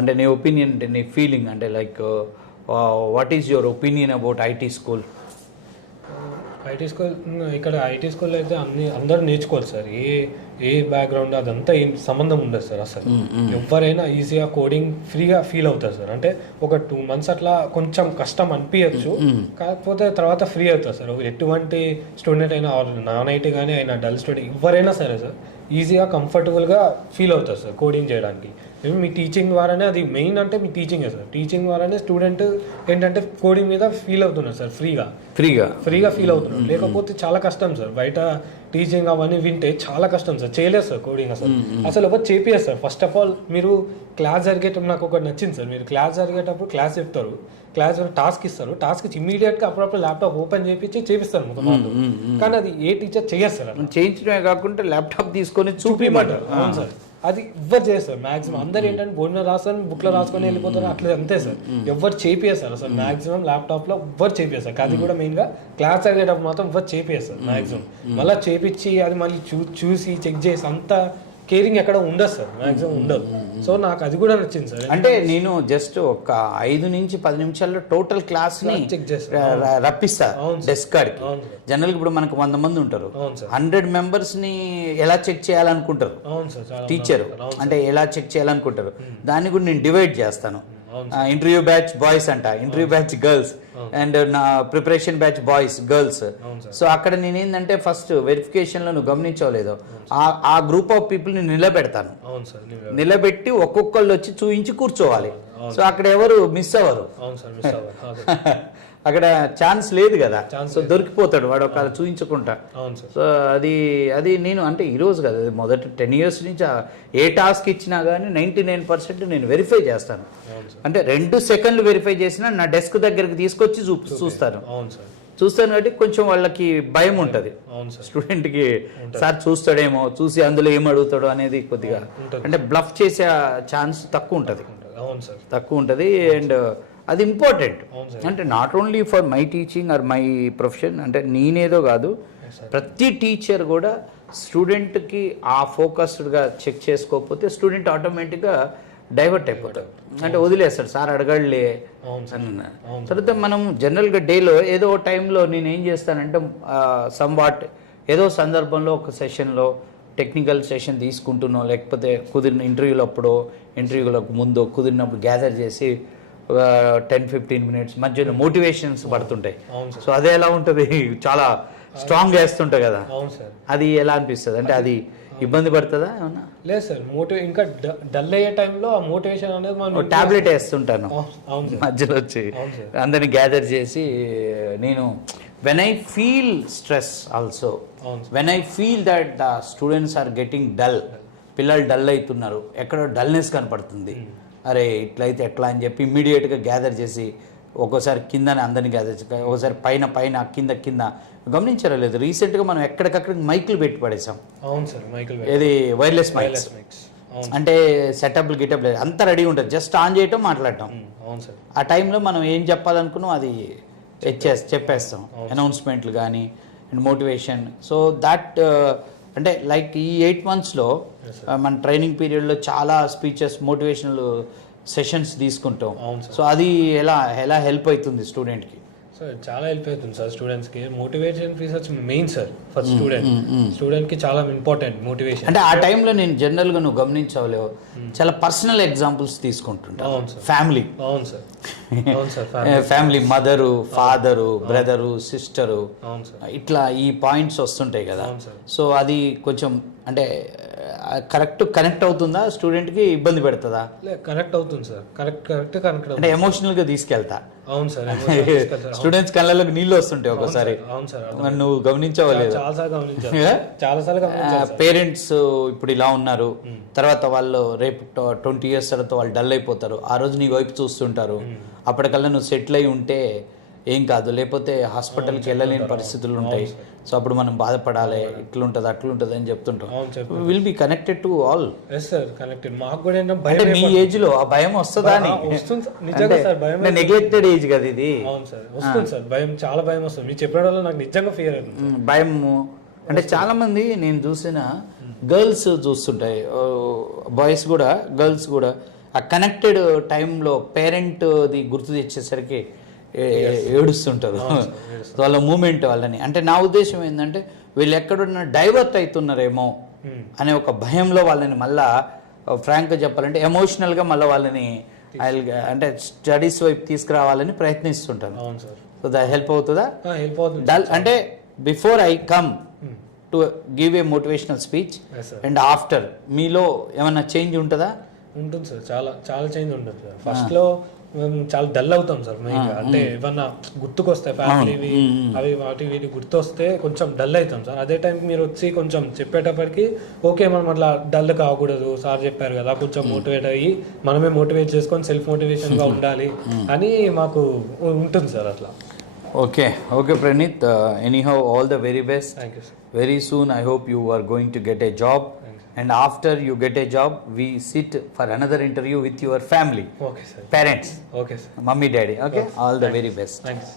అంటే నీ ఒపీనియన్ అంటే నీ ఫీలింగ్ అంటే like what is your opinion about IT school? IT school, ఇక్కడ ఐటీ స్కూల్లో అయితే అందరూ నేర్చుకోవాలి సార్. ఏ బ్యాక్గ్రౌండ్ అదంతా ఏం సంబంధం ఉండదు సార్. అసలు ఎవరైనా ఈజీగా కోడింగ్ ఫ్రీగా ఫీల్ అవుతారు సార్. అంటే ఒక 2 months అట్లా కొంచెం కష్టం అనిపించచ్చు, కాకపోతే తర్వాత ఫ్రీ అవుతారు సార్. ఎటువంటి స్టూడెంట్ అయినా నాన్ ఐటీ కానీ అయినా డల్ స్టూడెంట్ ఎవరైనా సరే సార్ ఈజీగా కంఫర్టబుల్గా ఫీల్ అవుతారు సార్ కోడింగ్ చేయడానికి. మీ టీచింగ్ ద్వారానే, అది మెయిన్ అంటే మీ టీచింగే సార్. టీచింగ్ ద్వారానే స్టూడెంట్ ఏంటంటే కోడింగ్ మీద ఫీల్ అవుతున్నారు సార్, ఫ్రీగా ఫీల్ అవుతున్నారు. లేకపోతే చాలా కష్టం సార్. బయట టీచింగ్ అవన్నీ వింటే చాలా కష్టం సార్, చేయలేదు సార్ కోడింగ్. అసలు ఎవరు చేపియదు సార్. ఫస్ట్ ఆఫ్ ఆల్ మీరు క్లాస్ జరిగేటప్పుడు నాకు ఒకటి నచ్చింది సార్. మీరు క్లాస్ జరిగేటప్పుడు క్లాస్ చెప్తారు, క్లాస్ టాస్క్ ఇస్తారు, టాస్క్ ఇమీడియట్గా అప్పుడప్పుడు ల్యాప్టాప్ ఓపెన్ చేపిస్తారు మొత్తం. కానీ అది ఏ టీచర్ చేయరు సార్. చేయించడమే కాకుండా ల్యాప్టాప్ తీసుకొని చూపిమంటారు. అవును సార్, అది ఎవ్వరు చేస్తారు మ్యాక్సిమం. అందరు ఏంటంటే బోర్డులో రాస్తారు, బుక్లో రాసుకొని వెళ్ళిపోతారు, అట్లా అంతే సార్. ఎవ్వరు చేపిస్తారు అసలు మ్యాక్సిమం ల్యాప్టాప్లో ఎవ్వరు చేపిస్తారు. అది కూడా మెయిన్గా క్లాస్ జరిగేటప్పుడు మాత్రం ఎవ్వరు చేపిస్తారు మ్యాక్సిమం. మళ్ళీ చేపించి అది మళ్ళీ చూసి చెక్ చేసి అంత కేరింగ్ ఎక్కడ ఉండదు సార్, మ్యాక్సిమం ఉండదు. సో నాకు అది కూడా నచ్చింది సార్. అంటే నేను జస్ట్ ఒక 5 నుంచి 10 నిమిషాల్లో టోటల్ క్లాస్ ని చెక్ చేస్తాను, రప్పిస్తా డెస్క్ కాడికి. జనరల్ ఇప్పుడు మనకు 100 మంది ఉంటారు, 100 members ని ఎలా చెక్ చేయాలనుకుంటారు టీచర్, అంటే ఎలా చెక్ చేయాలనుకుంటారు దాన్ని కూడా నేను డివైడ్ చేస్తాను. ఇంటర్వ్యూ బ్యాచ్ బాయ్స్ అంట, ఇంటర్వ్యూ బ్యాచ్ గర్ల్స్, అండ్ నా preparation batch boys girls. So అక్కడ నేనేంటంటే ఫస్ట్ వెరిఫికేషన్లో నువ్వు గమనించవలేదో ఆ గ్రూప్ ఆఫ్ పీపుల్ని నిలబెడతాను. నిలబెట్టి ఒక్కొక్కళ్ళు వచ్చి చూయించి కూర్చోవాలి. సో అక్కడ ఎవరు మిస్ అవ్వరు. అక్కడ ఛాన్స్ లేదు కదా, సో దొరికిపోతాడు వాడు ఒకవేళ చూయించకుండా. సో అది నేను అంటే ఈరోజు కదా, మొదటి 10 years నుంచి ఏ టాస్క్ ఇచ్చినా కానీ 99% నేను వెరిఫై చేస్తాను. అంటే 2 seconds వెరిఫై చేసినా నా డెస్క్ దగ్గరికి తీసుకొచ్చి చూస్తాను కాబట్టి కొంచెం వాళ్ళకి భయం ఉంటుంది స్టూడెంట్కి. సార్ చూస్తాడేమో, చూసి అందులో ఏం అడుగుతాడో అనేది కొద్దిగా అంటే బ్లఫ్ చేసే ఛాన్స్ తక్కువ ఉంటుంది. అండ్ అది ఇంపార్టెంట్. అంటే not only for my teaching or my profession, అంటే నేనేదో కాదు, ప్రతి టీచర్ కూడా స్టూడెంట్కి ఆ ఫోకస్డ్గా చెక్ చేసుకోకపోతే స్టూడెంట్ ఆటోమేటిక్గా డైవర్ట్ అయిపోతాడు, అంటే వదిలేస్తాడు, సార్ అడగడలే అని. తర్వాత మనం జనరల్గా డేలో ఏదో టైంలో నేను ఏం చేస్తానంటే ఏదో సందర్భంలో ఒక సెషన్లో టెక్నికల్ సెషన్ తీసుకుంటున్నాం, లేకపోతే కుదిరిన ఇంటర్వ్యూలకు ముందు కుదిరినప్పుడు గ్యాదర్ చేసి 10-15 minutes మధ్యలో మోటివేషన్స్ పడుతుంటాయి. సో అదే ఎలా ఉంటుంది, చాలా స్ట్రాంగ్ వేస్తుంటాయి కదా, అది ఎలా అనిపిస్తుంది? అంటే అది ఇబ్బంది పడుతుందా ఏమన్నా? లేదు సార్, ఇంకా డల్ అయ్యే టైంలో ఆ మోటివేషన్ అనేది మనం టాబ్లెట్ వేస్తుంటాను మధ్యలో వచ్చి అందరిని గ్యాదర్ చేసి. నేను when I feel stress also, when I feel that the students are getting dull, పిల్లలు డల్ అవుతున్నారు, ఎక్కడో డల్నెస్ కనపడుతుంది, అరే ఇట్లయితే ఎట్లా అని చెప్పి ఇమ్మీడియట్గా గ్యాదర్ చేసి ఒక్కోసారి కిందనే అందరినీ గ్యాదర్ చేసి, ఒకసారి పైన కింద గమనించారా లేదు, రీసెంట్గా మనం ఎక్కడికక్కడ మైకులు పెట్టి పడేసాం. అవును సార్, మైకులు, ఇది వైర్లెస్ మైక్స్. అంటే సెటప్లు గిటప్ లేదు, అంతా రెడీ ఉంటుంది, జస్ట్ ఆన్ చేయటం మాట్లాడటం. ఆ టైంలో మనం ఏం చెప్పాలనుకున్నాం అది చెప్పేస్తాం, అనౌన్స్మెంట్లు కానీ అండ్ మోటివేషన్. సో దట్ అంటే లైక్ ఈ 8 monthsలో మన ట్రైనింగ్ పీరియడ్లో చాలా స్పీచెస్, మోటివేషనల్ సెషన్స్ తీసుకుంటాం. సో అది ఎలా హెల్ప్ అవుతుంది స్టూడెంట్కి? సార్ చాలా హెల్ప్ అవుతుంది సార్ స్టూడెంట్స్కి. Motivation research main sir for స్టూడెంట్కి చాలా ఇంపార్టెంట్ మోటివేషన్. అంటే ఆ టైంలో నేను జనరల్గా నువ్వు గమనించలేవు, చాలా పర్సనల్ ఎగ్జాంపుల్స్ తీసుకుంటుంటా. Family, family, mother, father, brother, sister, ఇట్లా ఈ పాయింట్స్ వస్తుంటాయి కదా. సో అది కొంచెం అంటే కనెక్ట్ అవుతుందా స్టూడెంట్కి, ఇబ్బంది పెడుతుందా? కనెక్ట్ అవుతుంది సార్, కనెక్ట్ అంటే ఎమోషనల్గా తీసుకెళ్తా. అవును సార్, స్టూడెంట్స్ కళ్ళలోకి నీళ్ళు వస్తుంటాయి ఒకసారి. అవును సార్, నువ్వు గమనించవలేదు? చాలాసార్లు పేరెంట్స్ ఇప్పుడు ఇలా ఉన్నారు, తర్వాత వాళ్ళు రేపు 20 years తర్వాత వాళ్ళు డల్ అయిపోతారు, ఆ రోజు నీ వైపు చూస్తుంటారు, అప్పటికల్లా నువ్వు సెటిల్ అయి ఉంటే ఏం కాదు, లేకపోతే హాస్పిటల్కి వెళ్ళలేని పరిస్థితులు ఉంటాయి. సో అప్పుడు మనం బాధపడాలి, ఇట్లుంటుంది అట్లుంటుంది అని చెప్తుంటాం. Will be connected to all. అంటే మీ ఏజ్ లో ఆ భయం వస్తుందా అని? నెగ్లెక్టెడ్ ఏజ్ కదా ఇది. వస్తుంది సార్ భయం, చాలా భయం వస్తుంది. మీరు చెప్పడం వల్ల నాకు నిజంగా ఫియర్ అవుతుంది భయం. అంటే చాలా మంది నేను చూసిన గర్ల్స్ చూస్తుంటాయి, బాయ్స్ కూడా గర్ల్స్ కూడా, ఆ కనెక్టెడ్ టైంలో పేరెంట్ది గుర్తు తెచ్చేసరికి ఏడుస్తుంటారు. వాళ్ళ మూమెంట్ వాళ్ళని, అంటే నా ఉద్దేశం ఏంటంటే వీళ్ళు ఎక్కడున్న డైవర్ట్ అవుతున్నారేమో అనే ఒక భయంలో వాళ్ళని మళ్ళా ఫ్రాంక్గా చెప్పాలంటే ఎమోషనల్గా మళ్ళీ వాళ్ళని అంటే స్టడీస్ వైపు తీసుకురావాలని ప్రయత్నిస్తుంటాను. అవును సార్. సో దా హెల్ప్ అవుతుందా? హెల్ప్ అవుతుంది. అంటే before I come to give a motivational speech and after మీలో ఏమన్నా చేంజ్ ఉంటుందా? ఉంటుంది సార్, చాలా చాలా చేంజ్ ఉంటుంది సార్. ఫస్ట్లో మేము చాలా డల్ అవుతాం సార్ మెయిన్గా, అంటే ఏమన్నా గుర్తుకొస్తాయి ఫ్యామిలీవి అవి వాటి వీటి గుర్తొస్తే కొంచెం డల్ అవుతాం సార్. అదే టైంకి మీరు వచ్చి కొంచెం చెప్పేటప్పటికి ఓకే మనం అట్లా డల్ కాకూడదు, సార్ చెప్పారు కదా, కొంచెం మోటివేట్ అయ్యి మనమే మోటివేట్ చేసుకొని సెల్ఫ్ మోటివేషన్గా ఉండాలి అని మాకు ఉంటుంది సార్ అట్లా. Okay okay Praneeth, anyhow all the very best. Thank you sir. Very soon I hope you are going to get a job. And after you get a job, we sit for another interview with your family. Okay sir. Parents. Okay sir. Mummy, daddy. Okay. All the very best. Thanks.